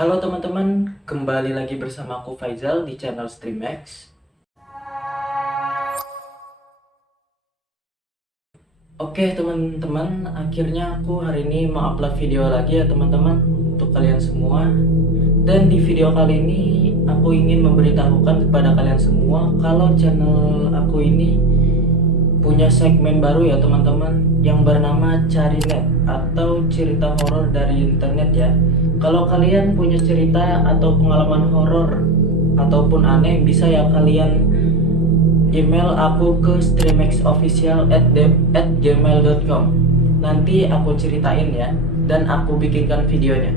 Halo teman-teman, kembali lagi bersama aku Faizal di channel StreamX. Oke teman-teman, akhirnya aku hari ini mau upload video lagi ya teman-teman untuk kalian semua. Dan di video kali ini aku ingin memberitahukan kepada kalian semua kalau channel aku ini punya segmen baru ya teman-teman, yang bernama Carinet atau cerita horor dari internet ya. Kalau kalian punya cerita atau pengalaman horor ataupun aneh, bisa ya kalian email aku ke streamxofficial@gmail.com. Nanti aku ceritain ya, dan aku bikinkan videonya.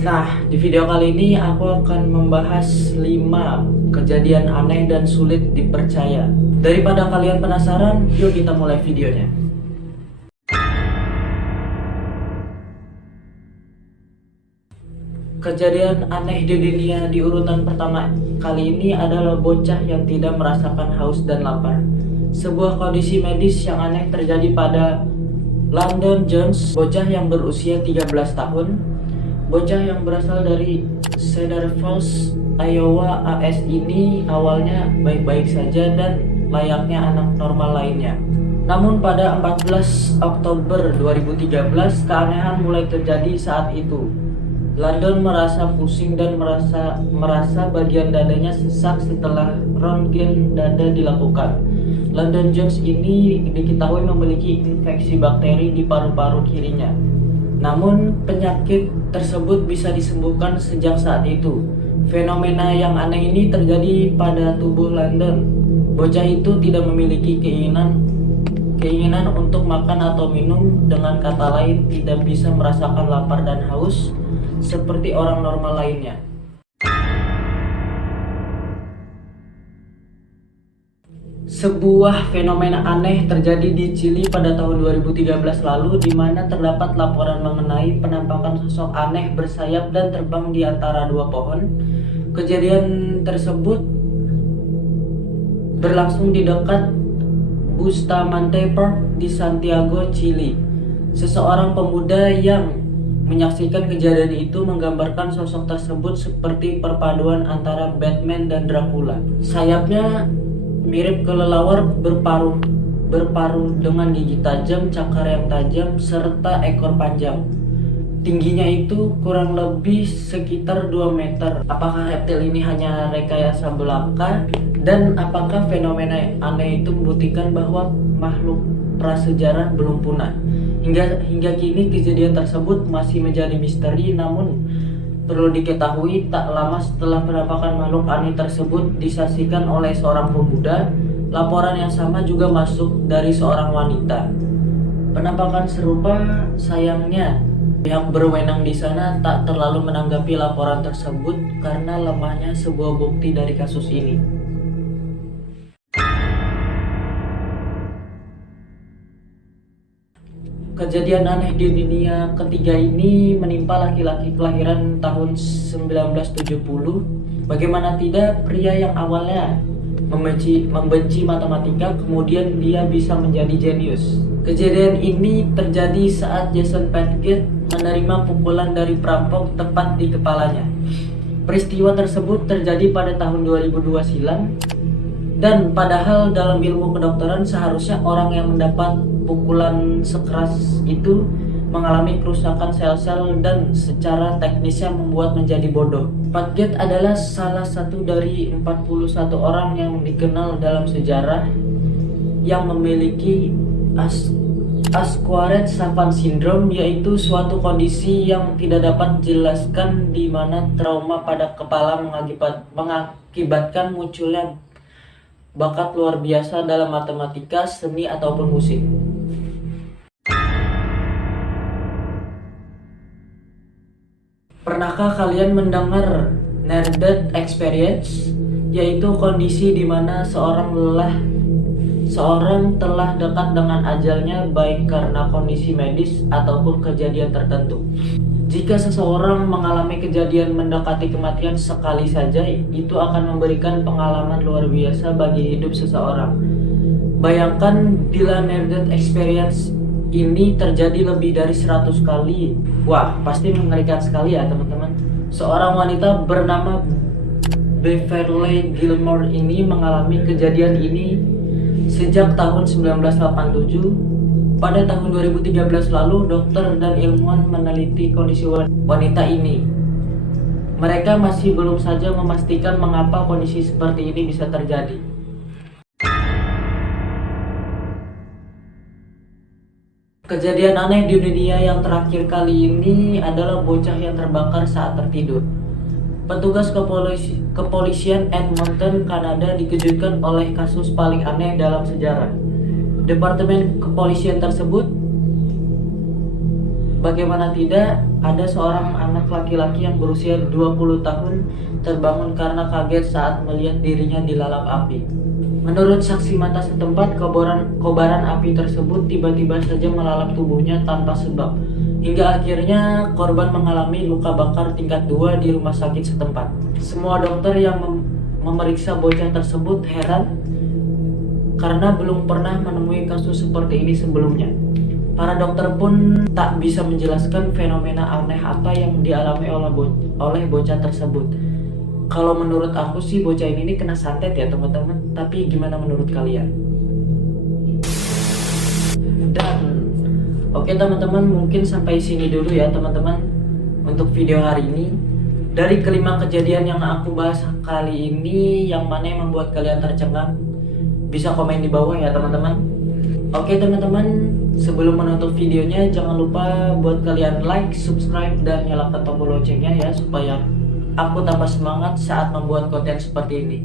Nah, di video kali ini aku akan membahas 5 kejadian aneh dan sulit dipercaya. Daripada kalian penasaran, yuk kita mulai videonya. Kejadian aneh di dunia di urutan pertama kali ini adalah bocah yang tidak merasakan haus dan lapar. Sebuah kondisi medis yang aneh terjadi pada Landon Jones, bocah yang berusia 13 tahun. Bocah yang berasal dari Cedar Falls, Iowa, AS ini awalnya baik-baik saja dan layaknya anak normal lainnya. Namun pada 14 Oktober 2013, keanehan mulai terjadi saat itu. Landon merasa pusing dan merasa bagian dadanya sesak setelah röntgen dada dilakukan. Landon Jones ini diketahui memiliki infeksi bakteri di paru-paru kirinya. Namun penyakit tersebut bisa disembuhkan sejak saat itu. Fenomena yang aneh ini terjadi pada tubuh Landon. Bocah itu tidak memiliki keinginan untuk makan atau minum, dengan kata lain tidak bisa merasakan lapar dan haus seperti orang normal lainnya. Sebuah fenomena aneh terjadi di Chili pada tahun 2013 lalu, di mana terdapat laporan mengenai penampakan sosok aneh bersayap dan terbang di antara dua pohon. Kejadian tersebut berlangsung di dekat Bustamante Park di Santiago, Chili. Seseorang pemuda yang menyaksikan kejadian itu menggambarkan sosok tersebut seperti perpaduan antara Batman dan Dracula. Sayapnya mirip kelelawar berparuh dengan gigi tajam, cakar yang tajam, serta ekor panjang. Tingginya itu kurang lebih sekitar 2 meter. Apakah reptil ini hanya rekayasa belaka? Dan apakah fenomena aneh itu membuktikan bahwa makhluk prasejarah belum punah? Hingga kini kejadian tersebut masih menjadi misteri. Namun perlu diketahui, tak lama setelah penampakan makhluk aneh tersebut disaksikan oleh seorang pemuda, laporan yang sama juga masuk dari seorang wanita. Penampakan serupa, sayangnya pihak berwenang di sana tak terlalu menanggapi laporan tersebut karena lemahnya sebuah bukti dari kasus ini. Kejadian aneh di dunia ketiga ini menimpa laki-laki kelahiran tahun 1970. Bagaimana tidak, pria yang awalnya membenci matematika, kemudian dia bisa menjadi jenius. Kejadian ini terjadi saat Jason Packard menerima pukulan dari perampok tepat di kepalanya. Peristiwa tersebut terjadi pada tahun 2002 silam, dan padahal dalam ilmu kedokteran seharusnya orang yang mendapat pukulan sekeras itu mengalami kerusakan sel-sel dan secara teknisnya membuat menjadi bodoh. Packard adalah salah satu dari 41 orang yang dikenal dalam sejarah yang memiliki Asquardt Savant Syndrome, yaitu suatu kondisi yang tidak dapat dijelaskan di mana trauma pada kepala mengakibatkan munculnya bakat luar biasa dalam matematika, seni ataupun musik. Pernahkah kalian mendengar near-death experience, yaitu kondisi di mana seorang telah dekat dengan ajalnya, baik karena kondisi medis ataupun kejadian tertentu? Jika seseorang mengalami kejadian mendekati kematian sekali saja, itu akan memberikan pengalaman luar biasa bagi hidup seseorang. Bayangkan bila near-death experience ini terjadi lebih dari 100 kali. Wah, pasti mengerikan sekali ya teman-teman. Seorang wanita bernama Beverly Gilmore ini mengalami kejadian ini sejak tahun 1987. Pada tahun 2013 lalu, dokter dan ilmuwan meneliti kondisi wanita ini. Mereka masih belum saja memastikan mengapa kondisi seperti ini bisa terjadi. Kejadian aneh di dunia yang terakhir kali ini adalah bocah yang terbakar saat tertidur. Petugas kepolisian Edmonton, Kanada dikejutkan oleh kasus paling aneh dalam sejarah. Departemen kepolisian tersebut, bagaimana tidak, ada seorang anak laki-laki yang berusia 20 tahun terbangun karena kaget saat melihat dirinya dilalap api. Menurut saksi mata setempat, kobaran api tersebut tiba-tiba saja melalap tubuhnya tanpa sebab, hingga akhirnya korban mengalami luka bakar tingkat 2 di rumah sakit setempat. Semua dokter yang memeriksa bocah tersebut heran karena belum pernah menemui kasus seperti ini sebelumnya. Para dokter pun tak bisa menjelaskan fenomena aneh apa yang dialami oleh bocah tersebut. Kalau menurut aku sih bocah ini kena santet ya teman-teman. Tapi gimana menurut kalian? Dan oke teman-teman, mungkin sampai sini dulu ya teman-teman untuk video hari ini. Dari kelima kejadian yang aku bahas kali ini, yang mana yang membuat kalian tercengang? Bisa komen di bawah ya teman-teman. Oke teman-teman, sebelum menutup videonya jangan lupa buat kalian like, subscribe, dan nyalakan tombol loncengnya ya, supaya aku tambah semangat saat membuat konten seperti ini.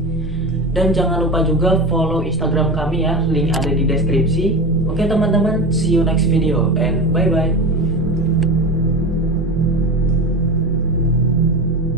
Dan jangan lupa juga follow Instagram kami ya, link ada di deskripsi. Oke teman-teman, see you next video and bye bye.